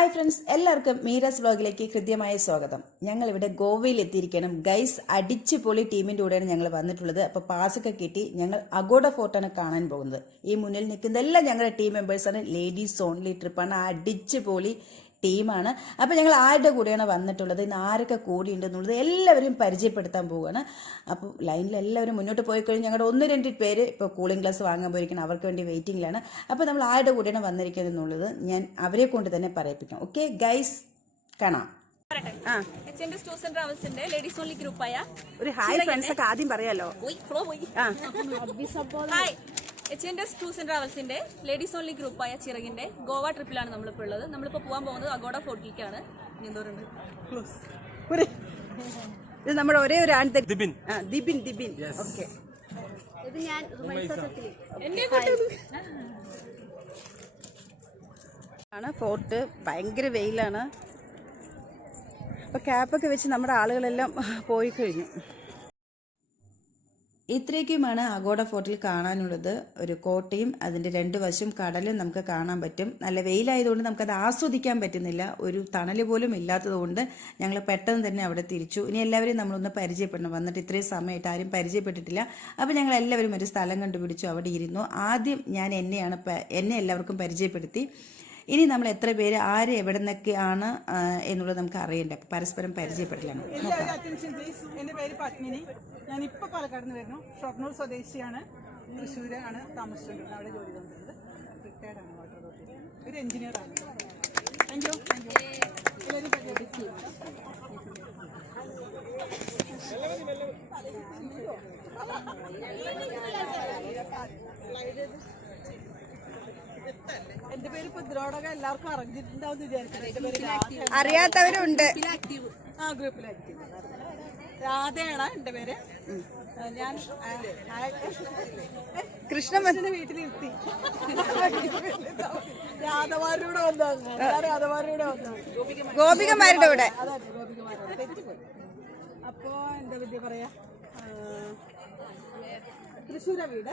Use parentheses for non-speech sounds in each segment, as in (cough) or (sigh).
Hi friends എല്ലാവർക്കും മീരാസ് വ്ലോഗിലേക്ക് കൃത്യമായ സ്വാഗതം. ഞങ്ങൾ ഇവിടെ ഗോവയിൽ എത്തിയിരിക്കണം ഗൈസ് അടിച്ചു പൊളി ടീമിന്റെ കൂടെയാണ് ഞങ്ങൾ വന്നിട്ടുള്ളത്. അപ്പോൾ പാസൊക്കെ കിട്ടി. ഞങ്ങൾ അഗോഡ ഫോർട്ടാണ് കാണാൻ പോകുന്നത്. ഈ മുന്നിൽ നിൽക്കുന്ന എല്ലാം ഞങ്ങളുടെ ടീം മെമ്പേഴ്സാണ് ലേഡീസ് ഓൺലി ട്രിപ്പാണ് അടിച്ചു പൊളി ടീമാണ്. അപ്പോൾ ഞങ്ങൾ ആരുടെ കൂടെയാണ് വന്നിട്ടുള്ളത്? ഇന്ന് ആരൊക്കെ കൂടിയുണ്ട് എന്നുള്ളത് എല്ലാവരും പരിചയപ്പെടുത്താൻ പോവുകയാണ് അപ്പോൾ ലൈനിൽ എല്ലാവരും മുന്നോട്ട് പോയി കഴിഞ്ഞ് ഞങ്ങളുടെ ഒന്ന് രണ്ട് പേര് ഇപ്പോൾ കൂളിംഗ് ഗ്ലാസ് വാങ്ങാൻ പോയിരിക്കണം അവർക്ക് വേണ്ടി വെയിറ്റിംഗിലാണ് അപ്പോൾ നമ്മൾ ആരുടെ കൂടെയാണ് വന്നിരിക്കുന്നത് എന്നുള്ളത് ഞാൻ അവരെ കൊണ്ട് തന്നെ പറയിപ്പിക്കാം. ഓക്കെ ഗൈസ് കാണാം. ലേഡീസ് ഓൺലി ഗ്രൂപ്പായ ഒരു ഹായ് ഫ്രണ്ട്സ് ഒക്കെ ആദ്യം പറയാലോ. Hi H N tours and ട്രാവൽസിന്റെ ladies only ഗ്രൂപ്പായ ചിറകിന്റെ ഗോവ ട്രിപ്പിലാണ് നമ്മളിപ്പോൾ ഉള്ളത്. നമ്മളിപ്പോൾ പോകാൻ പോകുന്നത് അഗോഡ ഫോർട്ടിലേക്കാണ് എന്തോരുണ്ട് ക്ലോസ് ഇത് നമ്മുടെ ഒരേ ഒരു ആൺ ദിബിൻ. ദിബിൻ ദിബിൻ. ഓക്കെ ഇത് ഞാൻ ആണ് ഫോർട്ട് ഭയങ്കര വെയിലാണ്. അപ്പോൾ ക്യാപ്പൊക്കെ വെച്ച് നമ്മുടെ ആളുകളെല്ലാം പോയി കഴിഞ്ഞു. ഇത്രയൊക്കെയുമാണ് അഗോഡ ഫോർട്ടിൽ കാണാനുള്ളത്. ഒരു കോട്ടയും അതിന്റെ രണ്ട് വശം കടലും നമുക്ക് കാണാൻ പറ്റും. നല്ല വെയിലായതുകൊണ്ട് നമുക്കത് ആസ്വദിക്കാൻ പറ്റുന്നില്ല. ഒരു തണൽ പോലും ഇല്ലാത്തതുകൊണ്ട് ഞങ്ങൾ പെട്ടെന്ന് തന്നെ അവിടെ തിരിച്ചു. ഇനി എല്ലാവരെയും നമ്മളൊന്ന് പരിചയപ്പെടണം. വന്നിട്ട് ഇത്രയും സമയമായിട്ട് ആരും പരിചയപ്പെട്ടിട്ടില്ല. അപ്പോൾ ഞങ്ങൾ എല്ലാവരും ഒരു സ്ഥലം കണ്ടുപിടിച്ചു അവിടെ ഇരുന്നു. ആദ്യം ഞാൻ എന്നെയാണ് എന്നെ എല്ലാവർക്കും പരിചയപ്പെടുത്തി. ഇനി നമ്മൾ എത്ര പേര് ആര് എവിടെ നിന്നൊക്കെയാണ് എന്നുള്ളത് നമുക്ക് അറിയണ്ട. പരസ്പരം പരിചയപ്പെടലാണ്. എന്റെ എന്റെ പേര് പത്മിനി. ഞാൻ ഇപ്പോൾ പാലക്കാട് നിന്ന് വരുന്നു. ഷൊർണൂർ സ്വദേശിയാണ്. തൃശ്ശൂർ ആണ് താമസിച്ചുകൊണ്ടിരുന്നത് അവിടെ ജോലി തന്നിട്ടുണ്ട് റിട്ടയർഡ് ആണ് വാട്ടർ അതോറിറ്റി ഒരു എഞ്ചിനീയർ ആണ്. താങ്ക് യു താങ്ക് യു എല്ലാവരും പരിചയപ്പെടുത്തി എന്റെ പേര് ഇതിനോടൊക്കെ എല്ലാവർക്കും അറിഞ്ഞിട്ടുണ്ടാവും എന്ന് വിചാരിക്കുന്നു. എന്റെ പേര് രാധ അറിയാത്തവരുണ്ട്. ആ ഗ്രൂപ്പിൽ ആക്റ്റീവ് രാധയാണ് എന്റെ പേര്. ഞാൻ കൃഷ്ണൻ കൃഷ്ണന്റെ വീട്ടിലിരുത്തി രാധമാരുടെ വന്നാണ് ഞാൻ രാധമാരുടെ വന്നാണ് ഗോപികമാരുടെ കൂടെ അതെ ഗോപികമാരുടെ. തെറ്റിപ്പോയി. അപ്പോ എന്താ വിദ്യ പറയാ? തൃശ്ശൂര തൃശ്ശൂരാ വീട്?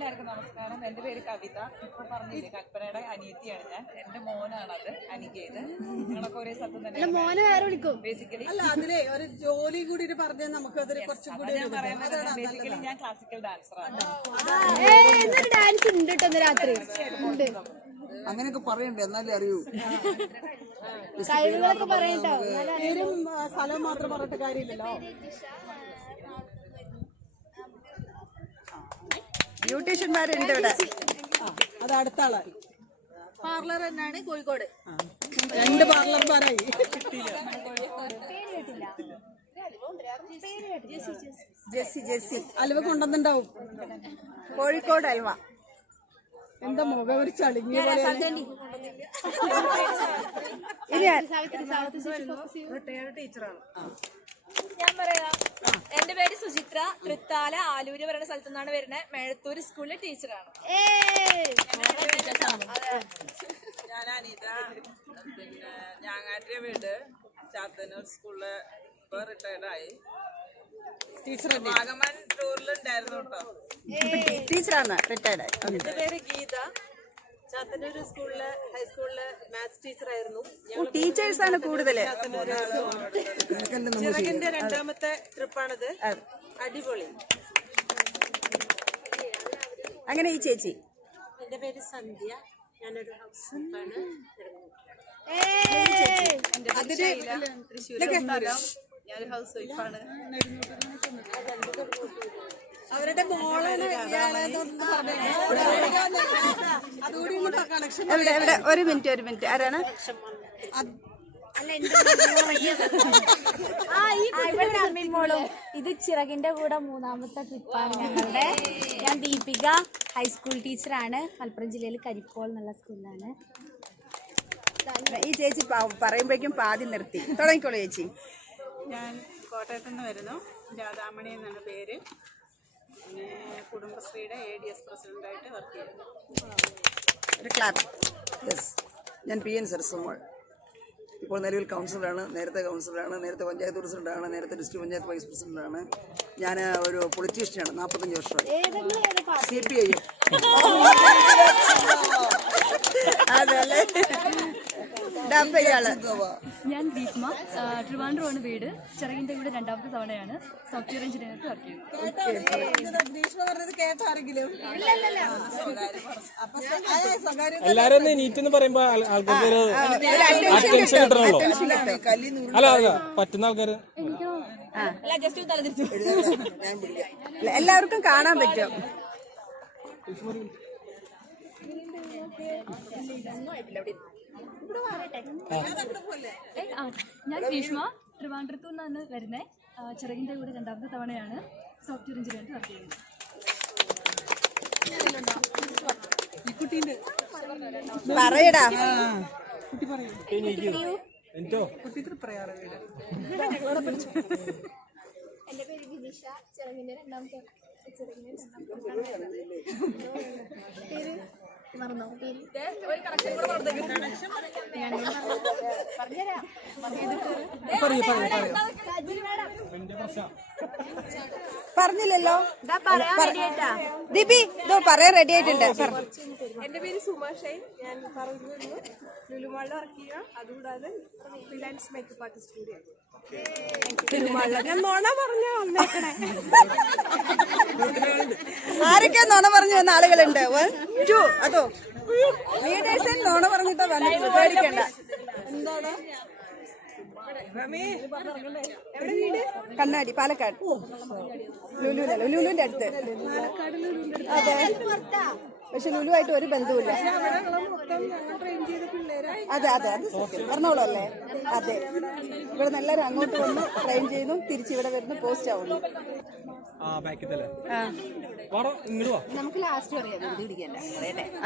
എല്ലാവർക്കും നമസ്കാരം. എന്റെ പേര് കവിത. ഇപ്പൊ പറഞ്ഞില്ലേ കൽപ്പനയുടെ അനിയത്തിയാണ് ഞാൻ. എന്റെ മോനാണത് അനിക്കേത് ഞങ്ങളൊക്കെ ഒരേ സത്യം തന്നെ മോനെ ആരെ വിളിക്കും? ബേസിക്കലി അല്ല അതിലേ ഒരു ജോലി കൂടി പറഞ്ഞാൽ നമുക്ക് അതിൽ കുറച്ചും കൂടി ഞാൻ പറയാൻ ബേസിക്കലി ഞാൻ ക്ലാസിക്കൽ ഡാൻസറാണ് ഡാൻസ് ഉണ്ട് കേട്ടോ രാത്രി. ഉണ്ട്. അങ്ങനെയൊക്കെ പറയണ്ടേ? എന്നാലേ അറിയൂ. സ്ഥലവും മാത്രം പറഞ്ഞിട്ട് കാര്യമില്ലല്ലോ. ബ്യൂട്ടീഷ്യന്മാരുണ്ട് ഇവിടെ? ആ അത് അടുത്ത പാർലർ തന്നെയാണ് കോഴിക്കോട്. രണ്ട് പാർലർമാരായി. Jessy Jessy. അലുവ കൊണ്ടുവന്നിണ്ടാവും കോഴിക്കോട് അൽവ എന്താ മുഖം ഒരു ചളിങ്ങിയ ആ- ഞാൻ പറയാം. എന്റെ പേര് സുചിത്ര തൃത്താല ആലൂര് പറയുന്ന സ്ഥലത്തു നിന്നാണ് വരുന്നത്. മേഴത്തൂർ സ്കൂളിലെ ടീച്ചറാണ്. ഞാൻ അനിത പിന്നെ ഞാങ്ങാട്ടിയ വീട് ചാത്തന്നൂർ സ്കൂളിൽ ഇപ്പൊ റിട്ടയർഡായി ടീച്ചർ വാഗമൺ ടൂറിലുണ്ടായിരുന്നു കേട്ടോ ടീച്ചറാണ് റിട്ടയർഡായി എന്റെ പേര് ഗീത. ചാത്തന്നൂർ സ്കൂളിലെ ഹൈസ്കൂളിലെ മാത്സ് ടീച്ചറായിരുന്നു ടീച്ചേഴ്സ് ആണ് കൂടുതൽ. ചിറകിന്റെ രണ്ടാമത്തെ ട്രിപ്പാണിത്. അടിപൊളി. അങ്ങനെ ഈ ചേച്ചി? എന്റെ പേര് സന്ധ്യ. ഞാനൊരു ഹൗസ് വൈഫാണ് ഞാനൊരു ഹൗസ് വൈഫാണ് അവരുടെ മോളാണ്. അതുകൂടി കണക്ഷൻ എവിടെ എവിടെ ഒരു മിനിറ്റ് ഒരു മിനിറ്റ് ആരാണ് ഇത് ചിറകിന്റെ കൂടെ മൂന്നാമത്തെ ട്രിപ്പാണ് ഞങ്ങളുടെ ഞാൻ ദീപിക ഹൈസ്കൂൾ ടീച്ചറാണ് മലപ്പുറം ജില്ലയിൽ കരിപ്പോൾ എന്നുള്ള സ്കൂളിലാണ് ഈ ചേച്ചി പറയുമ്പോഴേക്കും പാതി നിർത്തി തുടങ്ങിക്കോളൂ ചേച്ചി ഞാൻ കോട്ടയത്ത് നിന്ന് വരുന്നു രാധാമണി എന്നാണ് പേര് പിന്നെ കുടുംബശ്രീയുടെ എ ഡി എസ് പ്രസിഡന്റായിട്ട് വർക്ക് ചെയ്യുന്നു. ഒരു ക്ലാപ്പ്. യെസ് ഞാൻ പി എൻ സരസ്വമാൾ ഇപ്പോൾ നിലവിൽ കൗൺസിലറാണ് നേരത്തെ കൗൺസിലറാണ് നേരത്തെ പഞ്ചായത്ത് പ്രസിഡന്റാണ് നേരത്തെ ഡിസ്ട്രിക്ട് പഞ്ചായത്ത് വൈസ് പ്രസിഡന്റാണ്. ഞാൻ ഒരു പൊളിറ്റീഷ്യനാണ് നാൽപ്പത്തഞ്ച് വർഷമായി. സി പി ഐ (laughs) അതല്ലേ ഞാൻ ദീപ്മ ട്രിവാൻഡ്രമാണ് വീട്. ചിറകിന്റെ കൂടെ രണ്ടാമത്തെ തവണയാണ്. സോഫ്റ്റ്വെയർ എഞ്ചിനീയർ വർക്ക് ചെയ്യുന്നത് എല്ലാരും ഒന്ന് നീറ്റ് എന്ന് പറയുമ്പോ ആൾ- ആൾക്കാർക്ക് അറ്റൻഷൻ കിട്ടണല്ലോ. അല്ല അല്ല പറ്റുന്ന ആൾക്കാര് അല്ല ജസ്റ്റ് പറ്റും. ഞാൻ ആയിട്ടില്ല എല്ലാവർക്കും പറ്റും ഏ, ആ, ഞാൻ ഭീഷ്മ ട്രിവാൻഡ്രത്തു നിന്നാണ് വരുന്നത് ചെറുകിന്റെ കൂടെ രണ്ടാമത്തെ തവണയാണ് സോഫ്റ്റ്വെയർ എഞ്ചിനീയർ വർക്ക് ചെയ്യുന്നത്. പറയടാ. എനിക്കോ എന്റെ പേര് വിദിഷ. ചെറുകിന്റെ രണ്ടാമത്തെ ചെറുകിന്റെ പേര് മറന്നോ? പറഞ്ഞില്ലല്ലോ? ദീപി ഇതോ പറയാൻ റെഡി ആയിട്ടുണ്ട്. സാർ എന്റെ പേര് സുമ ഷൈൻ. ഞാൻ പറഞ്ഞു ലുലുമാളിൽ വർക്ക് ചെയ്യുക അതുകൂടാതെ ഫ്രീലാൻസ് മേക്കപ്പ് ആർട്ടിസ്റ്റ് കൂടിയാണ് ലുലുമാളിൽ ഞാൻ നോണ പറഞ്ഞ വന്നേക്കണേ. (laughs) ആരൊക്കെ നോണ പറഞ്ഞു വന്ന ആളുകളുണ്ട്? വൺ ടു അതോ? ലീഡേഴ്സ് നോണ പറഞ്ഞിട്ടോ വന്നിട്ട് പേടിക്കണ്ട. കണ്ണാടി പാലക്കാട്. ലുലുല ലുലുവിന്റെ അടുത്ത്. അതെ. പക്ഷെ ലുലു ആയിട്ട് ഒരു ബന്ധവുമില്ല. അതെ അതെ അത് എറണാകുളം അല്ലേ അതെ. ഇവിടെ നിന്ന് എല്ലാവരും അങ്ങോട്ട് വന്ന് ട്രെയിൻ ചെയ്യുന്നു തിരിച്ച് ഇവിടെ വരുന്നു പോസ്റ്റ് ആവുന്നു.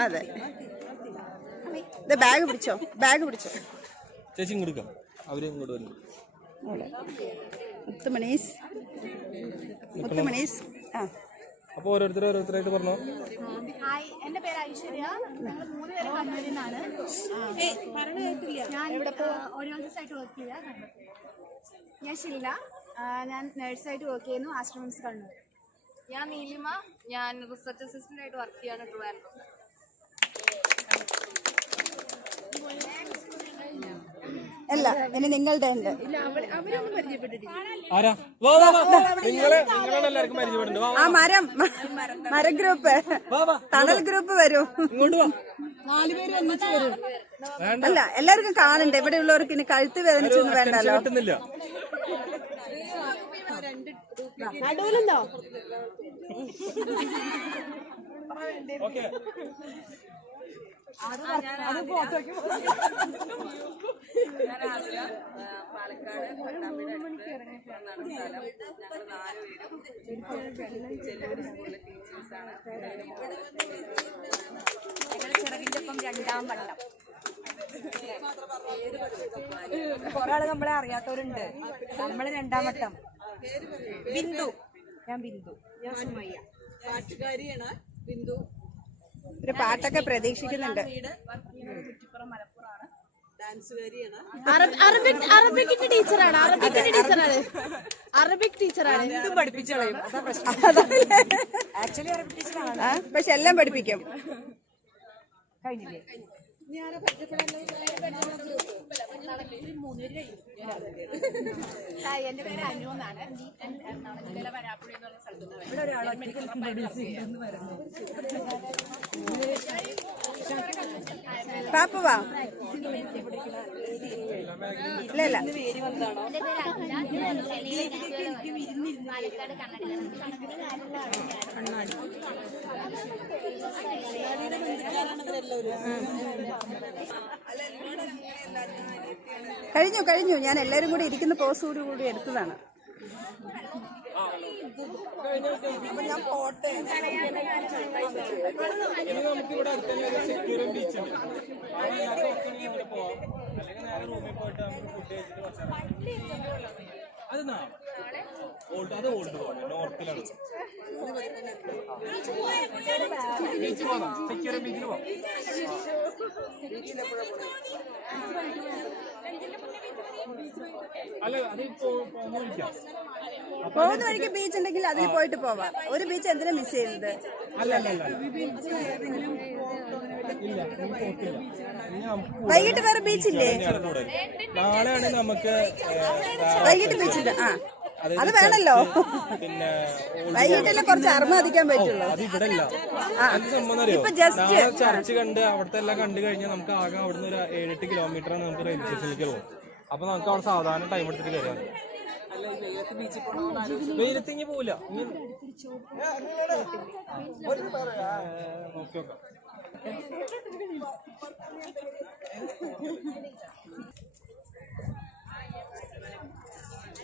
അതെ. ബാഗ് പിടിച്ചോ. ബാഗ് പിടിച്ചോ. ചേച്ചി ഇങ്ങോട്ട് അവർ ഇങ്ങോട്ട് വരും. മുത്തുമണീസ്. മുത്തുമണീസ്. ആ. അപ്പൊ ഓരോരുത്തർ ഓരോരുത്തരായിട്ട് പറഞ്ഞോ? ഹായ്. എന്റെ പേര് ഐശ്വര്യ. ഞങ്ങൾ മൂന്ന് പേര് കണ്ണൂരിൽ നിന്നാണ് ഞാൻ ഇവിടെ ദിവസമായിട്ട് വർക്ക് ചെയ്യാം. ഞാൻ ഷില്ല. ഞാൻ നഴ്സായിട്ട് വർക്ക് ചെയ്യുന്നു ആശ്രമംസ് കണ്ണൂർ ഞാൻ നീലിമ ഞാൻ റിസർച്ച് അസിസ്റ്റന്റ് ആയിട്ട് വർക്ക് ചെയ്യാണ് ട്രിവാൻഡ്രോ. അല്ല ഇനി നിങ്ങളുടെ ഉണ്ട് ആ മരം മരം ഗ്രൂപ്പ് തണൽ ഗ്രൂപ്പ് വരൂ. ഇങ്ങോട്ട് വാ. അല്ല എല്ലാവർക്കും കാണണ്ടേ? ഇവിടെ ഉള്ളവർക്ക് ഇനി കഴുത്ത് വേദനിച്ചൊന്നും വേണ്ടല്ലോ. നടുവിലുണ്ടോ? ആതിര ആ, പാലക്കാട് ഞങ്ങൾ ടീച്ചേഴ്സാണ്. ചിറകിന്റെ ഒപ്പം രണ്ടാം വട്ടം. കുറെ ആൾ നമ്മളെ അറിയാത്തവരുണ്ട്. നമ്മൾ രണ്ടാം വട്ടം. ബിന്ദു. ഞാൻ ബിന്ദു. ഞാൻ സുമയ്യ. പാട്ടുകാരിയാണ് ബിന്ദു. ഒരു പാട്ടൊക്കെ പ്രതീക്ഷിക്കുന്നുണ്ട്. ചെയ്യുന്നത് കുറ്റിപ്പുറം മലപ്പുറമാണ് ഡാൻസുകാരിയാണ് അറബിക് ടീച്ചറാണ്. അറബിക്കിന്റെ ടീച്ചറാണ്. അറബിക് ടീച്ചറാണ്. പക്ഷെ എല്ലാം പഠിപ്പിക്കും. ഹായ് എന്റെ പേര് അനു എന്നാണ്. എറണാകുളം ജില്ലയിലെ വരാപ്പുഴ എന്നുള്ള സ്ഥലത്തുനിന്ന് പാപ്പ വാ. ഇല്ല ഇല്ല പാലക്കാട് കഴിഞ്ഞു കഴിഞ്ഞു. ഞാൻ എല്ലാവരും കൂടി ഇരിക്കുന്ന പോസ് കൂടി കൂടി എടുത്തതാണ്. ഞാൻ പോട്ടെ. നമുക്കിവിടെ അടുത്തന്നെ ഒരു സെക്യൂർ ബീച്ച് ഉണ്ട്. അവിടെ പോവാം. അല്ലെങ്കിൽ നേരെ റൂമിൽ പോയിട്ട് നമുക്ക് ഫുഡ് കഴിച്ചിട്ട് കുറച്ച് അത് ഓൾഡ് അത് ഓൾഡ് പോകണം നോർത്തിലാണ്. ബീച്ച് പോകാം സെക്യൂർ ബീച്ചിൽ പോകാം അല്ല അതിപ്പോ പോകുന്ന വഴിക്ക് ബീച്ച് ഉണ്ടെങ്കിൽ അതിൽ പോയിട്ട് പോവാം. ഒരു ബീച്ച് എന്തിനാ മിസ് ചെയ്യുന്നത്? വൈകിട്ട് വേറെ ബീച്ച് ഇല്ലേ? നാളെയാണ് നമുക്ക് വൈകിട്ട് ബീച്ച് ആ അത് വേണല്ലോ. പിന്നെ വൈകിട്ടല്ലേ കുറച്ച് അർമാദിക്കാൻ പറ്റുള്ളൂ. ഇപ്പൊ ജസ്റ്റ് ചർച്ച് കണ്ട് അവിടുത്തെ എല്ലാം കണ്ടു കഴിഞ്ഞാൽ നമുക്ക് ആകെ അവിടുന്ന് ഒരു ഏഴെട്ട് കിലോമീറ്റർ ആണ് നമുക്ക് റെയിൽവേ സ്റ്റേഷനിലേക്ക് പോകും അപ്പൊ നമുക്ക് അവിടെ സാധാരണ ടൈം എടുത്തിട്ട് കയറിയാൽ പോവില്ല. ഇനി- പോവില്ല നോക്കി നോക്കാം